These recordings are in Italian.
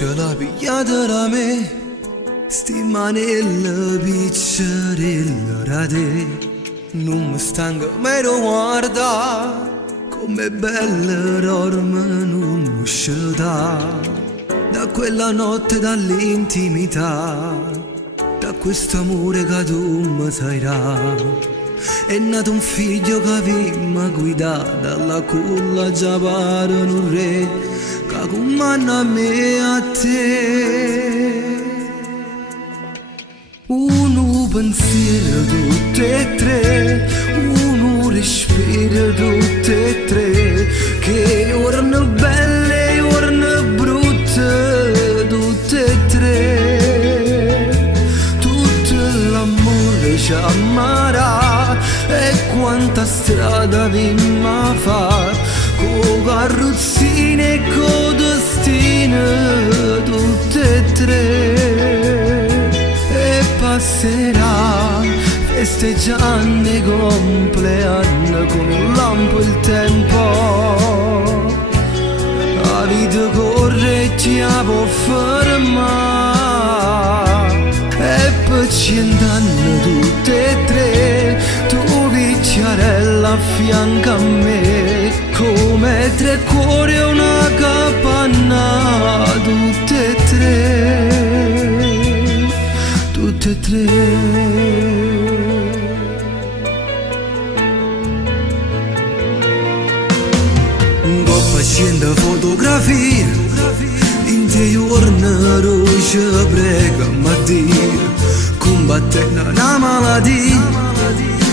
ce l'ha pigliata da me, sti manella piccerella da te. Non mi stanca mai da guarda, come bella dorme non uscita. Da quella notte, dall'intimità, da questo amore che tu mi sai dare. È nato un figlio che vi mi guida, dalla culla già pare un re, che comanda a me e a te. Uno pensiero tutte e tre, uno respiro tutte e tre, che giorno belle, giorno brutte, tutte e tre. Tutto l'amore ci amarà, e quanta strada vimma fa, con carrozzine e con destine, tutte e tre. E passerà festeggiando i compleanni con un lampo il tempo. La vita corre e ci può fermare, e per 100 anni tutte e tre, tu picciarella a fianco a me, come tre cuori e una capanna, tutte e tre, tutte e tre. Facendo fotografie in te giorni roce prega a dire, combattendo una malattia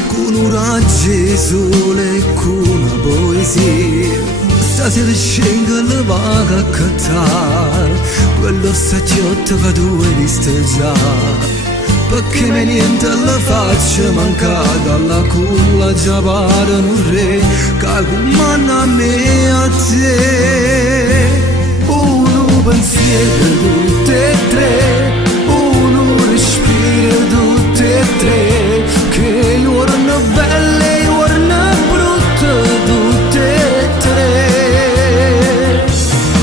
con un raggio di sole e con una poesia. Stasera scengo le vaga a cattare quello stacchiotto che tu hai visto già, perché me niente alla faccia mancata, alla culla già pare un re, che comanda a me e a te. Uno pensiero tutte e tre, uno respiro tutte e tre, che giorno belle, giorno brutte, tutte e tre.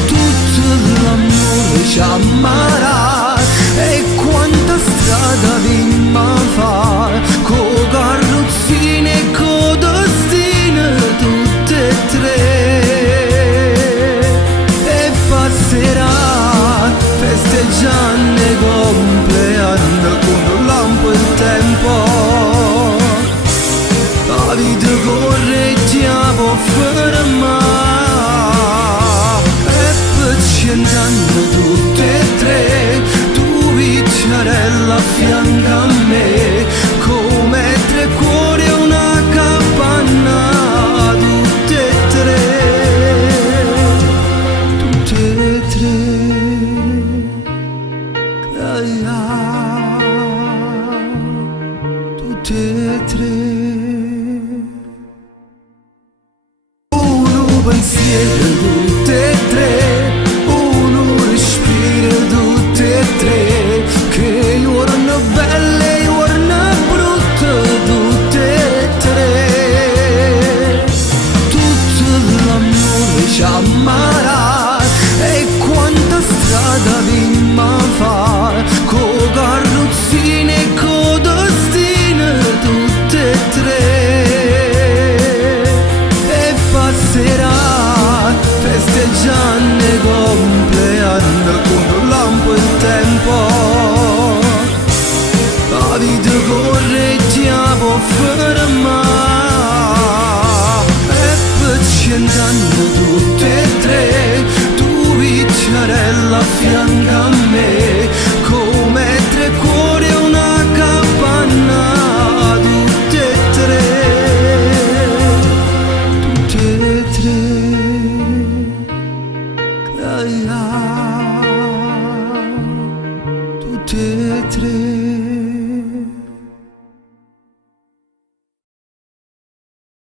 Tutto l'amore ci amarà, e quanta strada vimma fa, con carrozzine e con destine, tutte e tre. E passerà festeggiando i compleanni con un lampo il tempo. La vita corre e ci può fermare, e per 100 anni tutte e tre, picciarella a fianco a me, come tre cuori e una capanna, tutte e tre, tutte e tre. Tutte e tre. Uno pensiero tutte e tre, uno respiro tutte e tre, che giorno belle, giorno brutte, tutte e tre. Tutto l'amore ci amarà, e quanta strada vimma fa, con carrozzine e con destine, tutte e tre. E passerà festeggiando i compleanni con un lampo il tempo. La vita corre e ci può fermare, e per 100 anni tutte e tre, tu picciarella a fianco a me.